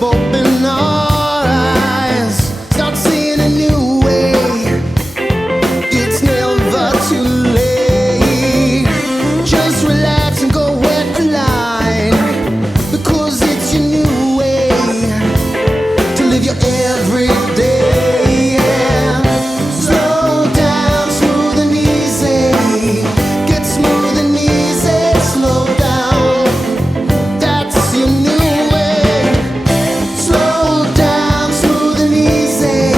open our eyes, start seeing a new way. It's never too late. Just relax and go wet align, because it's your new way to live your everyday. Yeah. Slow down, smooth and easy. Get smooth and easy. Slow down. That's your new way. Slow down, smooth and easy.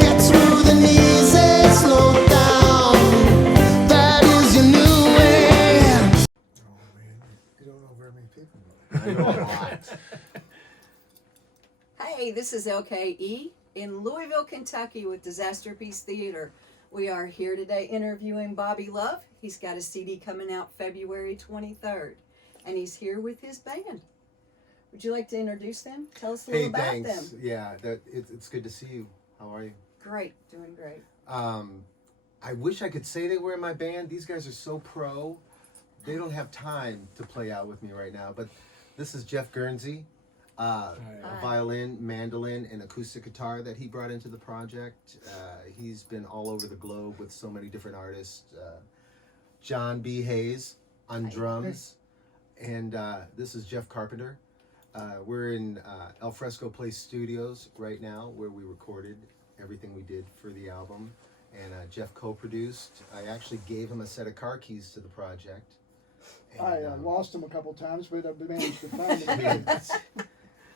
Get smooth and easy. Slow down. That is your new way. Oh man, you don't know very many people. I know a lot. Hey, this is LKE in Louisville, Kentucky with Disaster Piece Theater. We are here today interviewing Bobby Love. He's got a CD coming out February 23rd, and he's here with his band. Would you like to introduce them? Tell us a little Hey, about thanks. them. Yeah, it's good to see you. How are you? Great, doing great. I wish I could say they were in my band. These guys are so pro. They don't have time to play out with me right now. But this is Jeff Guernsey, a violin, mandolin, and acoustic guitar that he brought into the project. He's been all over the globe with so many different artists. John B. Hayes on drums. And this is Jeff Carpenter. We're in Al Fresco Place Studios right now, where we recorded everything we did for the album. And Jeff co-produced. I actually gave him a set of car keys to the project. I lost them a couple times, but I managed to find them.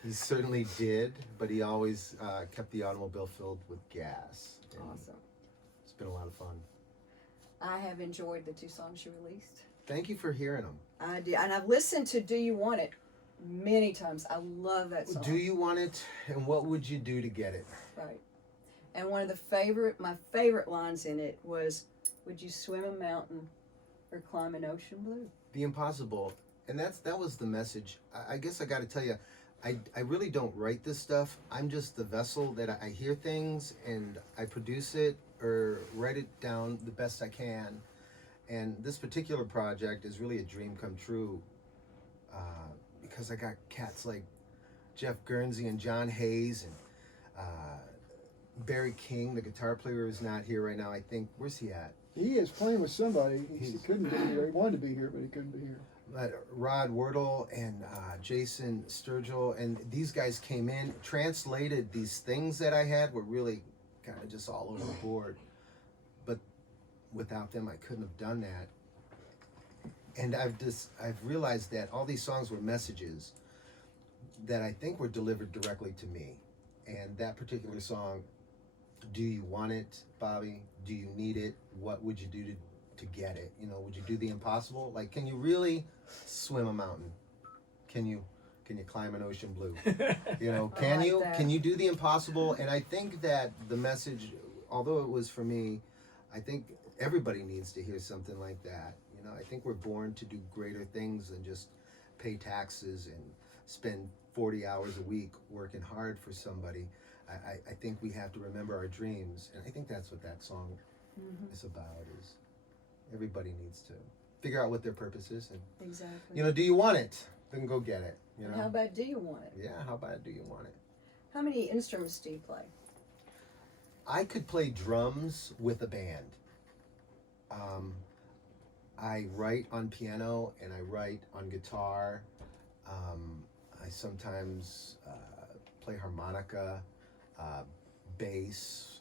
He certainly did, but he always kept the automobile filled with gas. And Awesome. It's been a lot of fun. I have enjoyed the 2 songs you released. Thank you for hearing them. I do, and I've listened to Do You Want It many times. I love that song. Do you want it, and what would you do to get it? Right. And one of my favorite lines in it was, would you swim a mountain or climb an ocean blue? The impossible. And that was the message. I guess I got to tell you, I really don't write this stuff. I'm just the vessel that I hear things and I produce it or write it down the best I can. And this particular project is really a dream come true because I got cats like Jeff Guernsey and John Hayes and Barry King, the guitar player, is not here right now. I think, where's he at? He is playing with somebody. He couldn't be here. He wanted to be here, but he couldn't be here. Rod Wordle and Jason Sturgill, and these guys came in, translated these things that I had, were really kind of just all over the board. But without them, I couldn't have done that. And I've realized that all these songs were messages that I think were delivered directly to me. And that particular song, do you want it, Bobby? Do you need it? What would you do to get it? You know, would you do the impossible? Like, can you really swim a mountain? Can you climb an ocean blue? You know, can like you? that. Can you do the impossible? And I think that the message, although it was for me, I think everybody needs to hear something like that. You know, I think we're born to do greater things than just pay taxes and spend 40 hours a week working hard for somebody. I think we have to remember our dreams, and I think that's what that song is about. Is everybody needs to figure out what their purpose is, and Exactly. you know, do you want it? Then go get it. You know. How about Do You Want It? Yeah. How about do you want it? How many instruments do you play? I could play drums with a band. I write on piano and I write on guitar. I sometimes play harmonica, bass,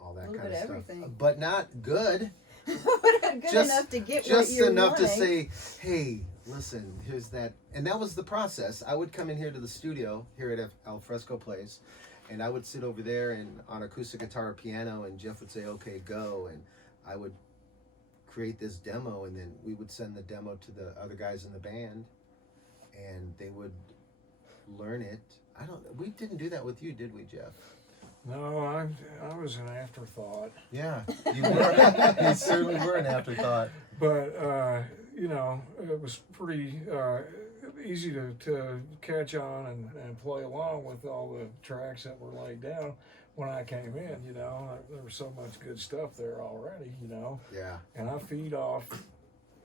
all that Little kind bit of of stuff. everything. But not good. Good enough to get what just you're enough to wanting. say, hey, listen, here's that. And that was the process. I would come in here to the studio here at Al Fresco Place, and I would sit over there and on acoustic guitar or piano, and Jeff would say, okay, go. And I would create this demo, and then we would send the demo to the other guys in the band, and they would learn it. We didn't do that with you, did we, Jeff? No, I was an afterthought. Yeah, you were. You certainly were an afterthought. But, you know, it was pretty easy to catch on and play along with all the tracks that were laid down when I came in, you know. There was so much good stuff there already, you know. Yeah. And I feed off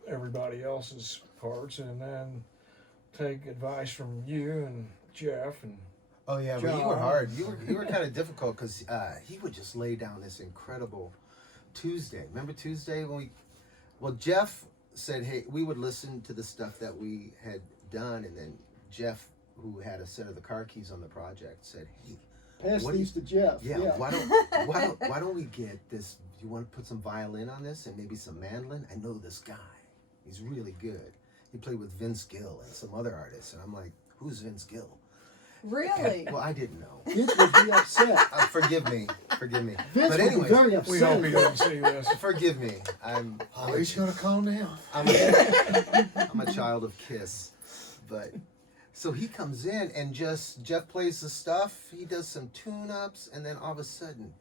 everybody else's parts, and then take advice from you and Jeff and Oh yeah, but you were John. hard. You were kind of difficult because he would just lay down this incredible Tuesday. Remember Tuesday when Jeff said, hey, we would listen to the stuff that we had done, and then Jeff, who had a set of the car keys on the project, said, hey, Pass what do these to Jeff. yeah, why don't we get this? You want to put some violin on this and maybe some mandolin? I know this guy. He's really good. He played with Vince Gill and some other artists, and I'm like, who's Vince Gill? Really? Well, I didn't know. Vince would be upset. Forgive me. Vince But would anyways, be very we upset. hope he doesn't see this. forgive me. I'm gonna calm down. I'm a child of Kiss, but so he comes in and just Jeff plays the stuff. He does some tune-ups, and then all of a sudden,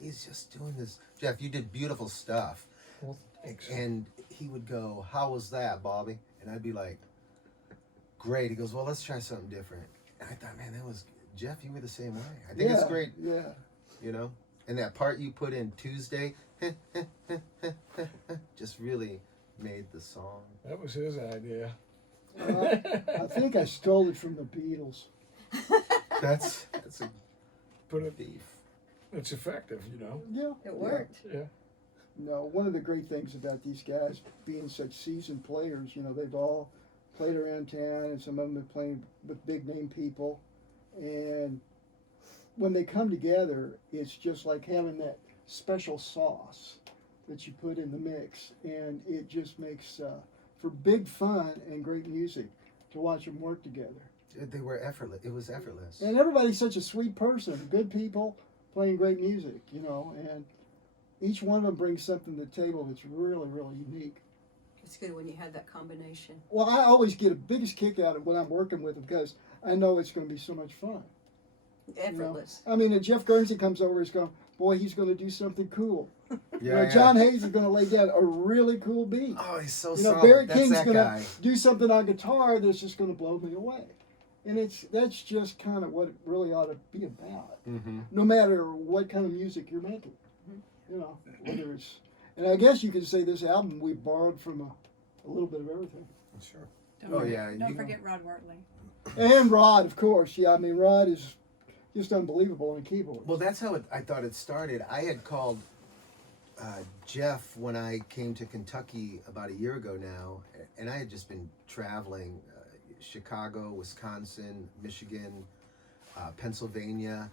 he's just doing this. Jeff, you did beautiful stuff, Well, thanks. and he would go, "How was that, Bobby?" And I'd be like, "Great." He goes, "Well, let's try something different." And I thought, man, that was Jeff. You were the same way. I think it's great, Yeah. you know. And that part you put in Tuesday, just really made the song. That was his idea. I think I stole it from the Beatles. That's a But it, beef. it's effective, you know. Yeah. It worked. Yeah. No, one of the great things about these guys being such seasoned players, you know, they've all played around town, and some of them have played with big name people. And when they come together, it's just like having that special sauce that you put in the mix, and it just makes for big fun and great music to watch them work together. They were effortless. It was effortless. And everybody's such a sweet person, good people playing great music, you know, and each one of them brings something to the table that's really, really unique. It's good when you have that combination. Well, I always get a biggest kick out of when I'm working with them because I know it's going to be so much fun. Effortless. You know? I mean, if Jeff Guernsey comes over, he's going, boy, he's going to do something cool. Yeah, John Hayes is going to lay down a really cool beat. Oh, he's so You know, solid. Barry That's King's that going guy. to do something on guitar that's just going to blow me away. And that's just kind of what it really ought to be about, Mm-hmm. no matter what kind of music you're making. You know, whether it's, and I guess you could say this album we borrowed from a little bit of everything. Sure. Don't Oh, forget, yeah, Don't you- forget Rod Wortley. And Rod, of course. Yeah, I mean, Rod is just unbelievable on keyboard. Well, that's how I thought it started. I had called Jeff when I came to Kentucky about a year ago now, and I had just been traveling Chicago, Wisconsin, Michigan, Pennsylvania,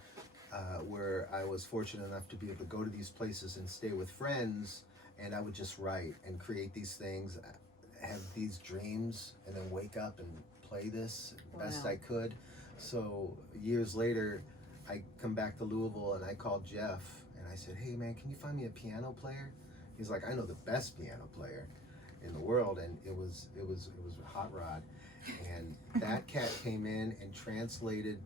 where I was fortunate enough to be able to go to these places and stay with friends, and I would just write and create these things, have these dreams, and then wake up and play this best Wow. I could. So years later, I come back to Louisville and I called Jeff and I said, "Hey man, can you find me a piano player?" He's like, "I know the best piano player in the world," and it was Hot Rod, and that cat came in and translated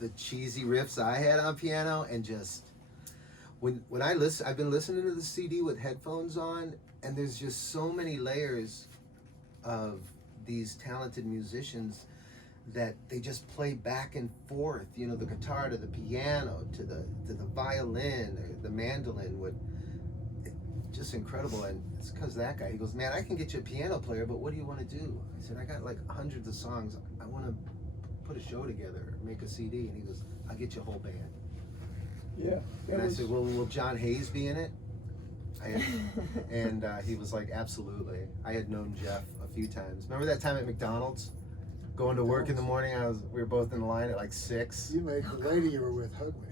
the cheesy riffs I had on piano, and just when I listen, I've been listening to the CD with headphones on, and there's just so many layers of these talented musicians that they just play back and forth, you know, the guitar to the piano to the violin, the mandolin, just incredible. And it's because that guy, he goes, "Man, I can get you a piano player, but what do you want to do?" I said, "I got like hundreds of songs. I want to put a show together, make a CD." And he goes, "I'll get you a whole band." Yeah. And I said, "Well, will John Hayes be in it?" And he was like, "Absolutely." I had known Jeff a few times. Remember that time at McDonald's? Going to work in the morning, we were both in the line at like 6. You made the lady you were with hug me.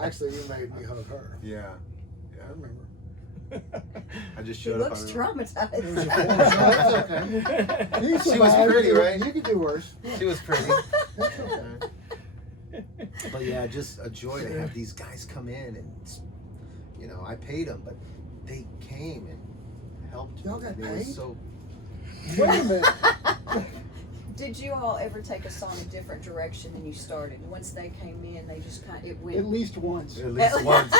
Actually, you made me hug her. Yeah. I remember. I just He showed up. looks on the- traumatized. That's okay. She was pretty, right? You could do worse. She was pretty. That's okay. But yeah, just a joy to have these guys come in and, you know, I paid them, but they came and helped. Y'all me. got They were paid? so. Wait a minute. Did you all ever take a song a different direction than you started? Once they came in, they just kind of, it went. At least once. At least once.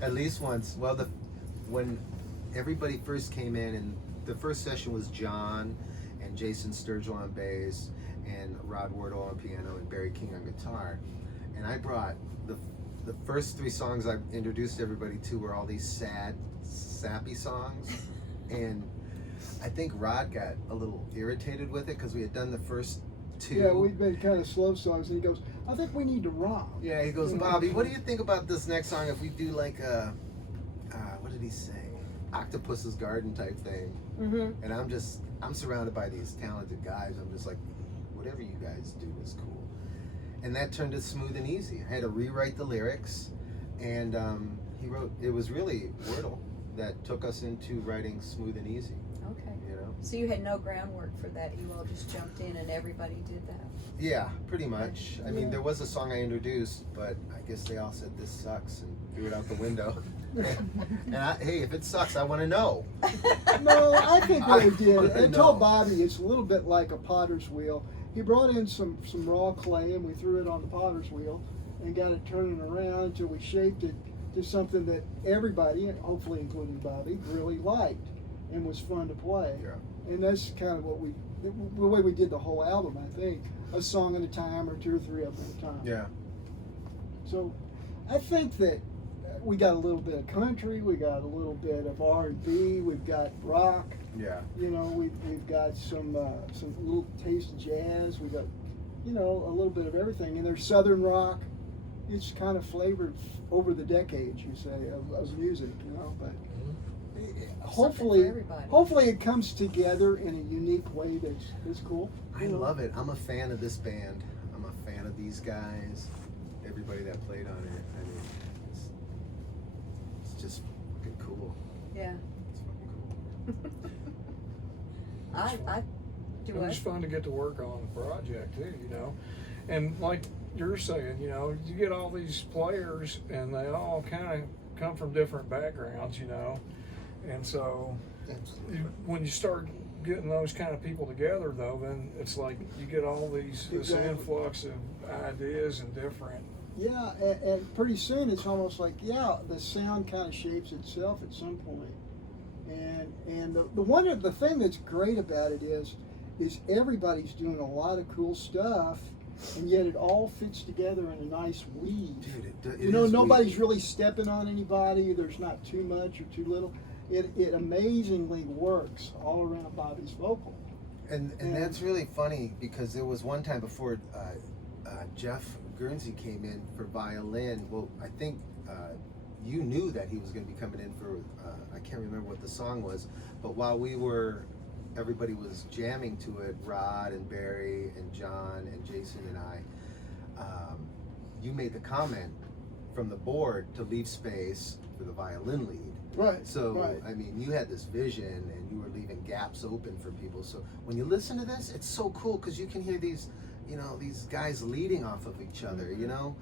At least once. Well, when everybody first came in, and the first session was John and Jason Sturgill on bass, and Rod Wardle on piano, and Barry King on guitar. And I brought the first 3 songs I introduced everybody to were all these sad, sappy songs, and I think Rod got a little irritated with it because we had done the first two. Yeah, we've been kind of slow songs, and he goes, "I think we need to rock." Yeah, he goes, You know? Bobby, what do you think about this next song if we do like a, what did he say? Octopus's Garden type thing. Mm-hmm. And I'm surrounded by these talented guys. I'm just like, whatever you guys do is cool. And that turned to Smooth and Easy. I had to rewrite the lyrics, and he wrote, it was really Wordle that took us into writing Smooth and Easy, Okay. you know? So you had no groundwork for that. You all just jumped in and everybody did that. Yeah, pretty much. I mean, there was a song I introduced, but I guess they all said this sucks and threw it out the window. And hey, if it sucks, I want to know. No, I think what he did, I I know. told Bobby it's a little bit like a potter's wheel. He brought in some raw clay and we threw it on the potter's wheel and got it turning around until we shaped it to something that everybody, and hopefully including Bobby, really liked and was fun to play. Yeah. And that's kind of the way we did the whole album, I think. A song at a time or two or three of them at a time. Yeah. So I think that we got a little bit of country, we got a little bit of R&B, we've got rock, Yeah. you know, we've got some little taste of jazz, we got, you know, a little bit of everything. And there's Southern rock. It's kind of flavored over the decades, you say, of music, you know, but hopefully everybody. hopefully it comes together in a unique way that's cool. I you know? love it. I'm a fan of this band. I'm a fan of these guys. Everybody that played on it. I mean, it's just fucking cool. Yeah. It's fucking cool. I do It what? was fun to get to work on the project too, you know. And like you're saying, you know, you get all these players and they all kind of come from different backgrounds, you know. And so when you start getting those kind of people together, though, then it's like you get all this Exactly. influx of ideas and different. Yeah, and pretty soon it's almost like, yeah, the sound kind of shapes itself at some point. And the thing that's great about it is everybody's doing a lot of cool stuff, and yet it all fits together in a nice weave. Dude, it You know, is nobody's weird. really stepping on anybody. There's not too much or too little. It amazingly works all around Bobby's vocal. And that's really funny because there was one time before Jeff Guernsey came in for violin. Well, I think you knew that he was going to be coming in for, I can't remember what the song was, but while everybody was jamming to it, Rod and Barry and John and Jason and I, you made the comment from the board to leave space for the violin lead. Right. So, right. I mean, you had this vision and you were leaving gaps open for people. So when you listen to this, it's so cool because you can hear these, you know, these guys leading off of each other, you know?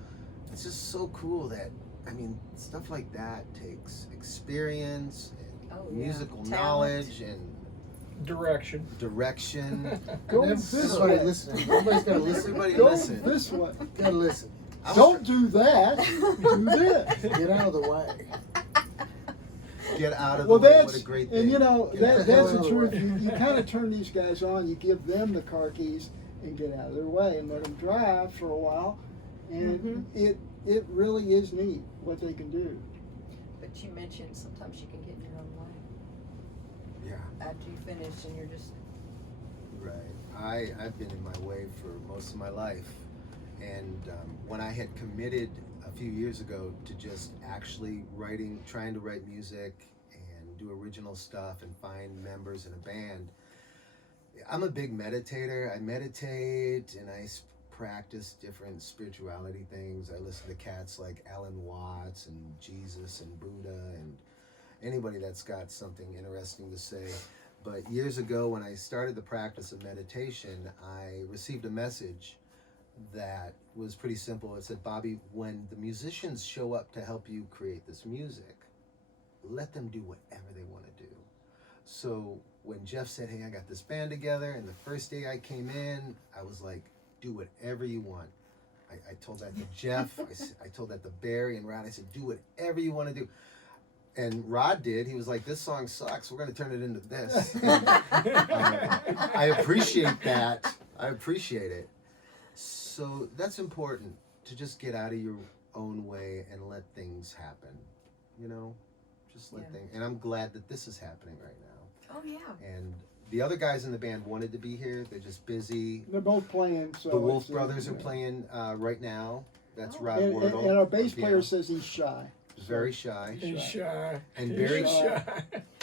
It's just so cool that, I mean, stuff like that takes experience and Oh, yeah. musical Talent. knowledge and Direction. direction. Go And this everybody way. listening. Everybody's got to listen. Everybody Go listen. this way. Got to listen. Don't do that. Do this. Get out of the way. Get out of Well, the way. that's What a great thing. and you know Get out that of that's the the way. truth. You kind of turn these guys on. You give them the car keys and get out of their way and let them drive for a while, and it really is neat what they can do. But you mentioned sometimes you can get in your own way Yeah. after you finish and you're just Right. I've been in my way for most of my life. And when I had committed a few years ago to just actually trying to write music and do original stuff and find members in a band, I'm a big meditator. I meditate and I practice different spirituality things. I listen to cats like Alan Watts and Jesus and Buddha and anybody that's got something interesting to say. But years ago, when I started the practice of meditation, I received a message that was pretty simple. It said, Bobby, when the musicians show up to help you create this music, let them do whatever they want to do. So when Jeff said, hey, I got this band together, and the first day I came in, I was like, do whatever you want. I told that to Jeff, I told that to Barry and Rod. I said, do whatever you want to do. And Rod did. He was like, this song sucks. We're going to turn it into this. And, I appreciate that. I appreciate it. So that's important, to just get out of your own way and let things happen. You know? Just let Yeah. things. And I'm glad that this is happening right now. Oh yeah. And the other guys in the band wanted to be here. They're just busy. They're both playing. So The Wolf it's, Brothers are yeah. playing right now. That's Oh. Rod And, Wordle. and our bass on player piano. says he's shy. Very shy. He's shy. And He's very shy.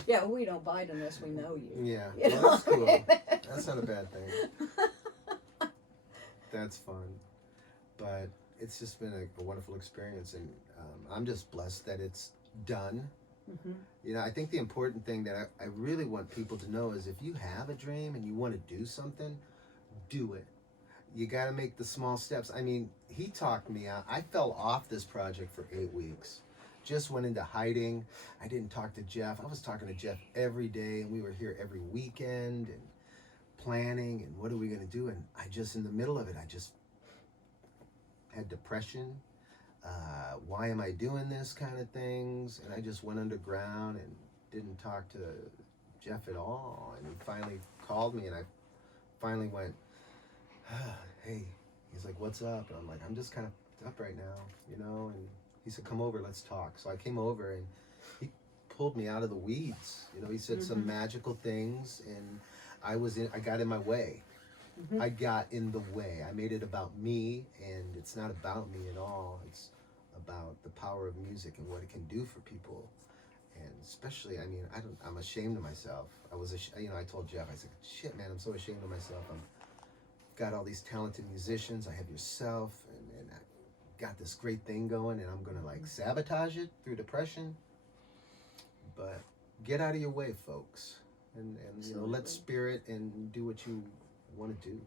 Yeah, we don't bite unless we know you. Yeah, You well, that's know? cool. That's not a bad thing. That's fun. But it's just been a wonderful experience, and I'm just blessed that it's done. Mhm. You know, I think the important thing that I really want people to know is if you have a dream and you want to do something, do it. You got to make the small steps. I mean, he talked me out. I fell off this project for 8 weeks. Just went into hiding. I didn't talk to Jeff. I was talking to Jeff every day, and we were here every weekend and planning and what are we going to do. And I just, in the middle of it, I just had depression. Why am I doing this kind of things? And I just went underground and didn't talk to Jeff at all. And he finally called me, and I finally went, hey, he's like, what's up? And I'm like, I'm just kind of up right now, you know? And he said, come over, let's talk. So I came over, and he pulled me out of the weeds. You know, he said some magical things, and I got in my way. I got in the way. I made it about me, and it's not about me at all. It's about the power of music and what it can do for people. And especially, I mean, I'm ashamed of myself. I told Jeff, I said, shit, man, I'm so ashamed of myself. I've got all these talented musicians. I have yourself, and I got this great thing going, and I'm gonna like sabotage it through depression. But get out of your way, folks, and you know, let spirit and do what you want to do.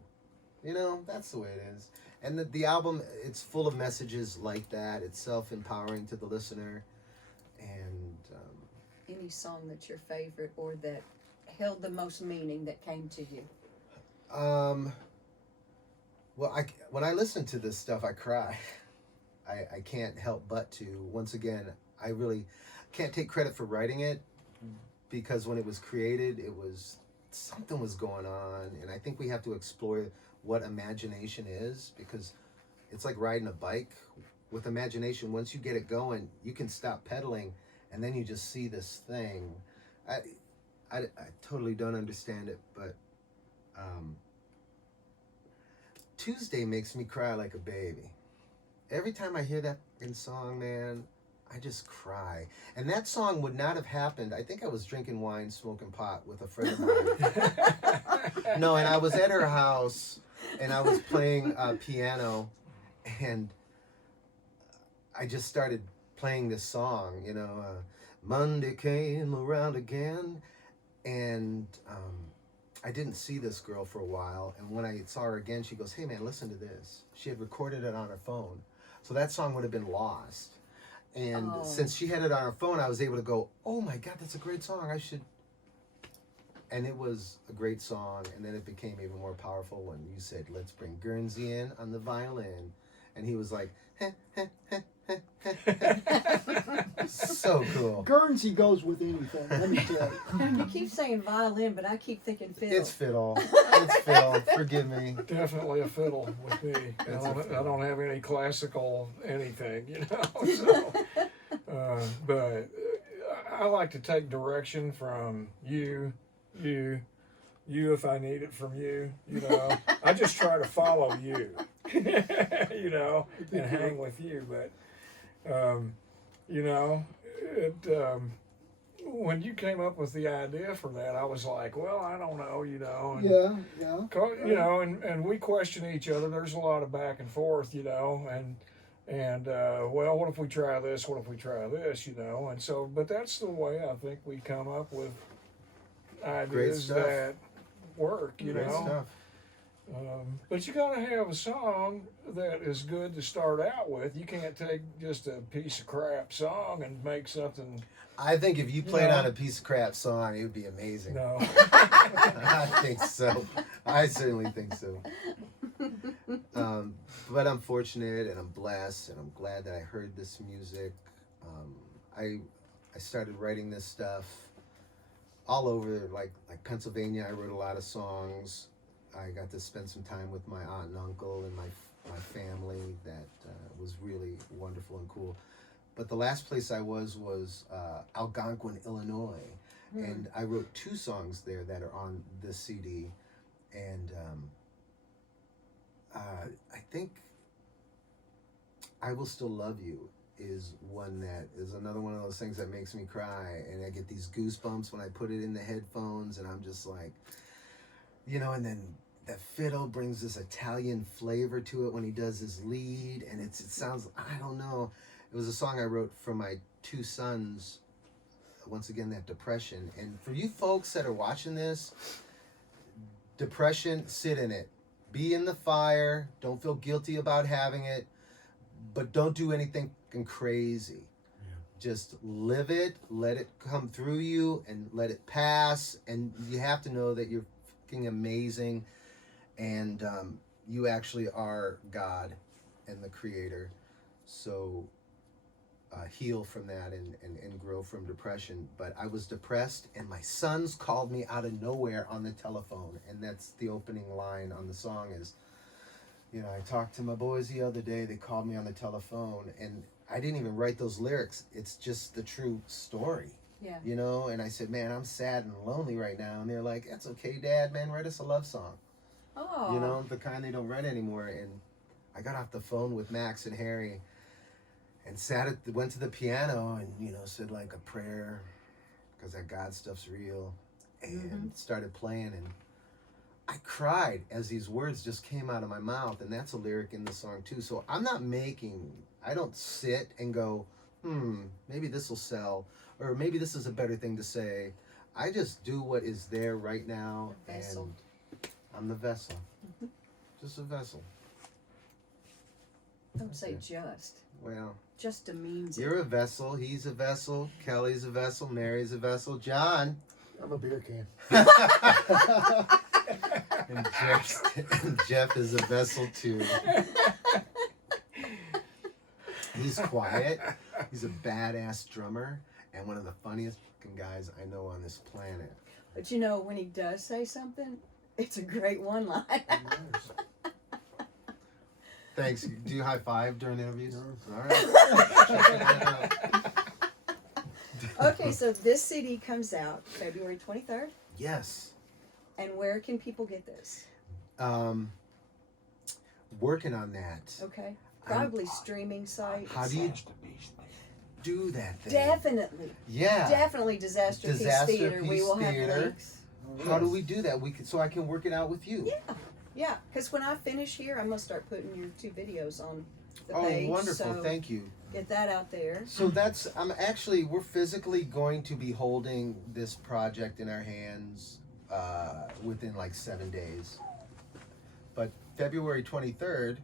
You know, that's the way it is. And the album, it's full of messages like that. It's self-empowering to the listener. And Any song that's your favorite or that held the most meaning that came to you? well, when I listen to this stuff, I cry. I can't help but to. Once again, I really can't take credit for writing it, because when it was created, something was going on, and I think we have to explore what imagination is, because it's like riding a bike. With imagination, once you get it going, you can stop pedaling, and then you just see this thing. I totally don't understand it, but Tuesday makes me cry like a baby. Every time I hear that in song, man, I just cry. And that song would not have happened. I think I was drinking wine, smoking pot with a friend of mine. No, and I was at her house, and I was playing piano, and I just started playing this song, you know, Monday came around again, and I didn't see this girl for a while, and when I saw her again, she goes, hey man, listen to this. She had recorded it on her phone, so that song would have been lost. And since she had it on her phone, I was able to go, oh my God, that's a great song, I should. And it was a great song, and then it became even more powerful when you said, let's bring Guernsey in on the violin. And he was like, heh, heh, heh, heh, heh, heh. So cool. Guernsey goes with anything, let me tell you. And you keep saying violin, but I keep thinking fiddle. It's fiddle. It's fiddle. Forgive me. Definitely a fiddle with me. I don't have any classical anything, you know. So, but I like to take direction from you if I need it from you. You know, I just try to follow you. You know, and hang with you. But you know, when you came up with the idea for that, I was like, well, I don't know, you know. And, Yeah. you know, and we question each other. There's a lot of back and forth, you know, and well, what if we try this? What if we try this? You know, and so, but that's the way I think we come up with ideas that work, you Great know. stuff. But you gotta have a song that is good to start out with. You can't take just a piece of crap song and make something. I think if you played Yeah. on a piece of crap song, it would be amazing. No. I think so. I certainly think so. But I'm fortunate, and I'm blessed, and I'm glad that I heard this music. I started writing this stuff all over, like Pennsylvania. I wrote a lot of songs. I got to spend some time with my aunt and uncle and my family. That was really wonderful and cool. But the last place I was Algonquin, Illinois. And I wrote 2 songs there that are on this CD, and I think I Will Still Love You is one that is another one of those things that makes me cry, and I get these goosebumps when I put it in the headphones, and I'm just like, you know, and then that fiddle brings this Italian flavor to it when he does his lead, and it sounds, I don't know, it was a song I wrote for my 2 sons, once again, that depression. And for you folks that are watching this, depression, sit in it. Be in the fire. Don't feel guilty about having it, but don't do anything crazy. Just live it, let it come through you, and let it pass. And you have to know that you're fucking amazing, and you actually are God and the creator. So heal from that and grow from depression. But I was depressed, and my sons called me out of nowhere on the telephone, and that's the opening line on the song is, you know, I talked to my boys the other day, they called me on the telephone, and I didn't even write those lyrics. It's just the true story. Yeah. You know, and I said, man, I'm sad and lonely right now. And they're like, that's okay, Dad, man, write us a love song. Oh. You know, the kind they don't write anymore. And I got off the phone with Max and Harry and went to the piano and, you know, said like a prayer, because that God stuff's real, and started playing, and I cried as these words just came out of my mouth, and that's a lyric in the song too. So I don't sit and go, maybe this will sell, or maybe this is a better thing to say. I just do what is there right now, and I'm the vessel. Just a vessel. Don't say just. Well, just demeans you're a vessel, he's a vessel, Kelly's a vessel, Mary's a vessel, John. I'm a beer can. and Jeff is a vessel too. He's quiet. He's a badass drummer and one of the funniest fucking guys I know on this planet. But you know, when he does say something, it's a great one line. Thanks. Do you high five during interviews? No. All right. Okay, so this CD comes out February 23rd. Yes. And where can people get this? Working on that. Okay. Probably streaming sites. How do you do that thing? Definitely. Yeah. Definitely Disaster Piece Theater. We will have links. How do we do that? So I can work it out with you. Yeah. Yeah, because when I finish here, I'm going to start putting your 2 videos on the page. Oh, wonderful. So thank you. get that out there. So we're physically going to be holding this project in our hands within like 7 days. But February 23rd,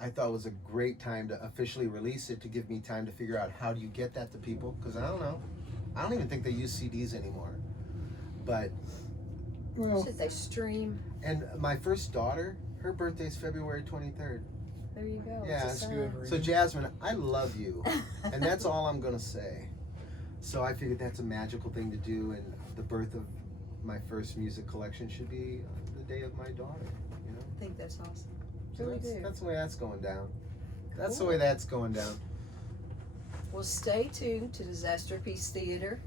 I thought was a great time to officially release it, to give me time to figure out how do you get that to people, because I don't know. I don't even think they use CDs anymore. But Well, Should they stream? and my first daughter, her birthday's February 23rd. There you go. Yeah, It's a that's sign. So Jasmine, I love you, and that's all I'm gonna say. So I figured that's a magical thing to do, and the birth of my first music collection should be the day of my daughter. You know, I think that's awesome. so Really do. that's the way that's going down. That's Cool. the way that's going down. Well, stay tuned to Disaster Piece Theater.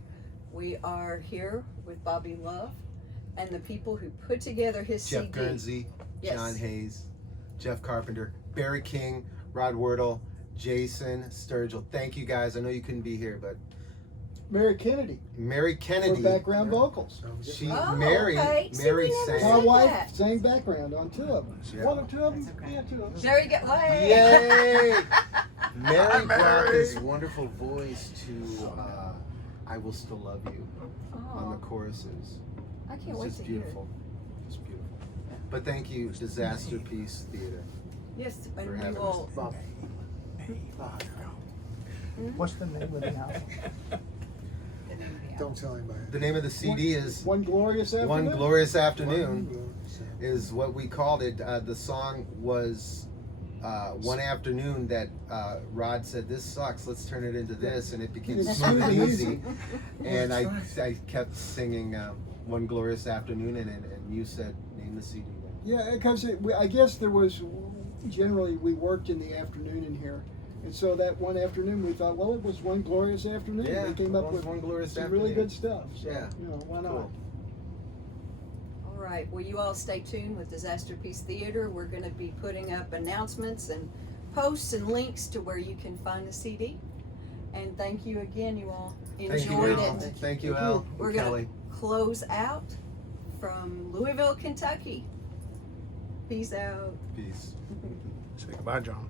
We are here with Bobby Love and the people who put together his Jeff CD. Guernsey, Yes. John Hayes, Jeff Carpenter, Barry King, Rod Wordle, Jason Sturgill. Thank you guys. I know you couldn't be here, but Mary Kennedy Mary for Kennedy. background vocals. She Oh, Mary okay. See, Mary we never sang. said My wife that. sang background on 2 of them. Yeah. One of 2 of them? That's okay. Yeah, 2 of them. There you go. Hey. Yay! Mary brought this wonderful voice to I Will Still Love You on the Oh, choruses. I can't It's wait just to hear it. beautiful. Just beautiful. But thank you, Disaster Piece Theater. Yes, For and we having will. Bob. Hmm? What's the name of the album? Don't tell anybody. The name of the CD is One Glorious Afternoon. One Glorious Afternoon, One is what we called it. The song was one afternoon that Rod said, this sucks, let's turn it into this, and it became It's smooth and smooth and easy. And That's I kept singing One Glorious Afternoon, and you said, name the CD. Yeah, because I guess there was, generally we worked in the afternoon in here, And so that one afternoon, we thought, well, it was one glorious afternoon. Yeah, We came up it was with one glorious some afternoon. really good stuff. So, Yeah. you know, why not? Cool. All right. Well, you all stay tuned with Disaster Peace Theater. We're going to be putting up announcements and posts and links to where you can find the CD. And thank you again. You all enjoyed Thank you, it. Thank you, Thank Al. you. We're and Kelly. going to close out from Louisville, Kentucky. Peace out. Peace. Say goodbye, John.